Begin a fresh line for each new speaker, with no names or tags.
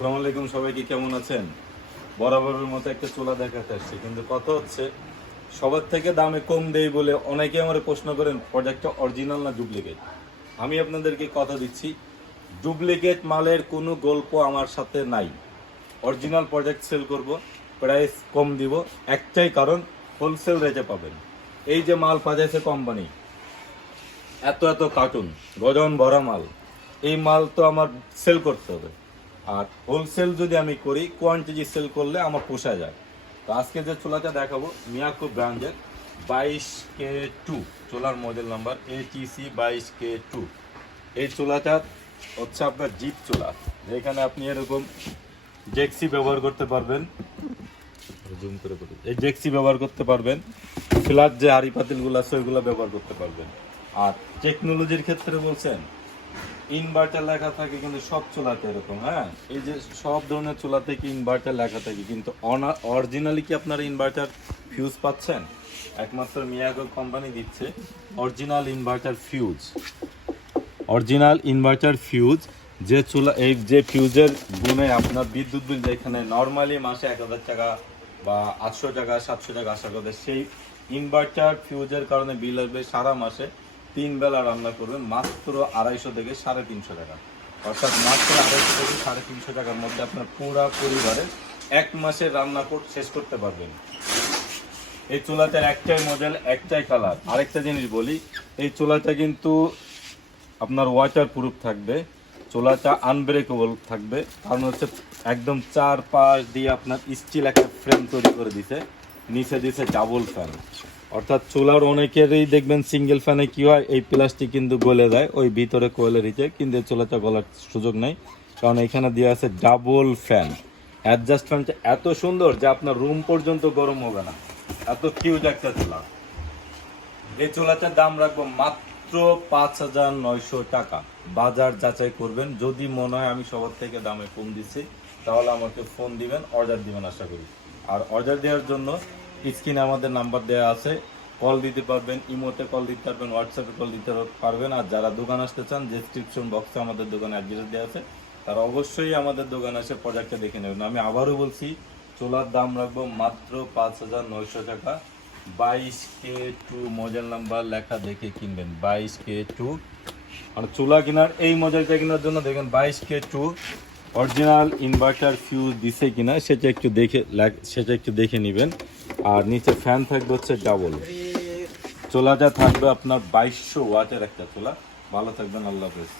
আসসালামু আলাইকুম সবাইকে কেমন আছেন? বরাবরের মতো একটা চুলা দেখাতে আসছে। কিন্তু কথা হচ্ছে, সবার থেকে দামে কম দেই বলে অনেকে আমার প্রশ্ন করেন প্রোডাক্টটা অরিজিনাল না ডুপ্লিকেট আমি আপনাদেরকে কথা দিচ্ছি ডুপ্লিকেট মালের কোনো গল্প আমার সাথে নাই। অরিজিনাল প্রোডাক্ট সেল করব প্রাইস কম দিব, একটাই কারণ হোলসেল রেটে পাবেন। এই যে মাল পাঠাইছে কোম্পানি এত এত কার্টুন গজন ভরা মাল। এই মাল তো আমার সেল করতে হবে। আর হোলসেল যদি আমি করি কোয়ান্টিটি সেল করলে আমার পোষা যায়। তো আজকে যে চোলাটা দেখাবো, মিয়াকো ব্র্যান্ডের বাইশ কে টু, চোলার মডেল নাম্বার এটিসি বাইশ কে টু। এই চোলাটা হচ্ছে আপনার জিপ চোলা। যেখানে আপনি এরকম জেক্সি ব্যবহার করতে পারবেন। জুম করে এই জেক্সি ব্যবহার করতে পারবেন। ফ্ল্যাট যে হাড়ি পাতিলগুলো আছে, ওইগুলো ব্যবহার করতে পারবেন। আর টেকনোলজির ক্ষেত্রে বলছেন ইনভার্টার লেখা থাকে কিন্তু সব চুলাতে এরকম হ্যাঁ? এই যে সব ধরনের চুলাতে কি ইনভার্টার লেখা থাকে? কিন্তু অরিজিনালি কি আপনারা ইনভার্টার ফিউজ পাচ্ছেন? একমাত্র মিয়াগো কোম্পানি দিচ্ছে original inverter fuse original inverter fuse যে চুলা, এই যে ফিউজের গুণে আপনার বিদ্যুৎ বিল যেখানে নর্মালি মাসে এক হাজার টাকা বা আটশো টাকা, সাতশো টাকা আশা করে, সেই ইনভার্টার ফিউজের কারণে বিল আসবে সারা মাসে তিন বেলা রান্না করবেন মাত্র আড়াইশো থেকে সাড়ে তিনশো টাকা। অর্থাৎ মাত্র আড়াইশো থেকে সাড়ে তিনশো টাকার মধ্যে আপনার পুরা পরিবারের এক মাসের রান্না শেষ করতে পারবেন। এই চুলাটার একটাই মডেল একটাই কালার আরেকটা জিনিস বলি, এই চুলাটা কিন্তু আপনার ওয়াটার প্রুফ থাকবে, চোলাটা আনব্রেকেবল থাকবে, কারণ হচ্ছে একদম চার পাশ দিয়ে আপনার স্টিল একটা ফ্রেম তৈরি করে দিছে, নিচে দিছে ডাবল ফ্যান অর্থাৎ চুলার অনেকেরই দেখবেন সিঙ্গেল ফ্যানে কি হয়, এই প্লাস্টিক কিন্তু গলে যায়, ওই ভিতরে কোয়েলের হিচে কিন্তু চুলাটা গলার সুযোগ নেই। কারণ এখানে দেওয়া আছে ডাবল ফ্যান অ্যাডজাস্ট ফ্যানটা এত সুন্দর যে আপনার রুম পর্যন্ত গরম হবে না। এত কিউজ একটা চুলা। এই চুলাটার দাম রাখব মাত্র পাঁচ হাজার নয়শো টাকা। বাজার যাচাই করবেন। যদি মনে হয় আমি সবার থেকে দামে কম দিচ্ছি, তাহলে আমাকে ফোন দিবেন অর্ডার দিবেন আশা করি। আর অর্ডার দেওয়ার জন্য স্ক্রিনে আমাদের নাম্বার দেওয়া আছে। কল দিতে পারবেন, ইমোতে কল দিতে পারবেন হোয়াটসঅ্যাপে কল দিতে পারবেন। আর যারা দোকান আসতে চান ডেসক্রিপশন বক্সে আমাদের দোকানে অ্যাড্রেস দেওয়া আছে। তারা অবশ্যই আমাদের দোকানে এসে প্রোডাক্টটা দেখে নেবেন। আমি আবারও বলছি, চোলার দাম রাখব মাত্র পাঁচ হাজার নয়শো টাকা। বাইশ কে টু মডেল নাম্বার লেখা দেখে কিনবেন। বাইশ কে টু আর চুলা কেনার, এই মডেলটা কেনার জন্য দেখেন, বাইশ K two original inverter fuse দিছে কিনা, সেটা একটু দেখে সেটা একটু দেখে নেবেন। আর নিচে ফ্যান থাকবে হচ্ছে ডাবল চোলাটা থাকবে আপনার বাইশশো ওয়াটের একটা চোলা। ভালো থাকবেন, আল্লাহ হাফেজ।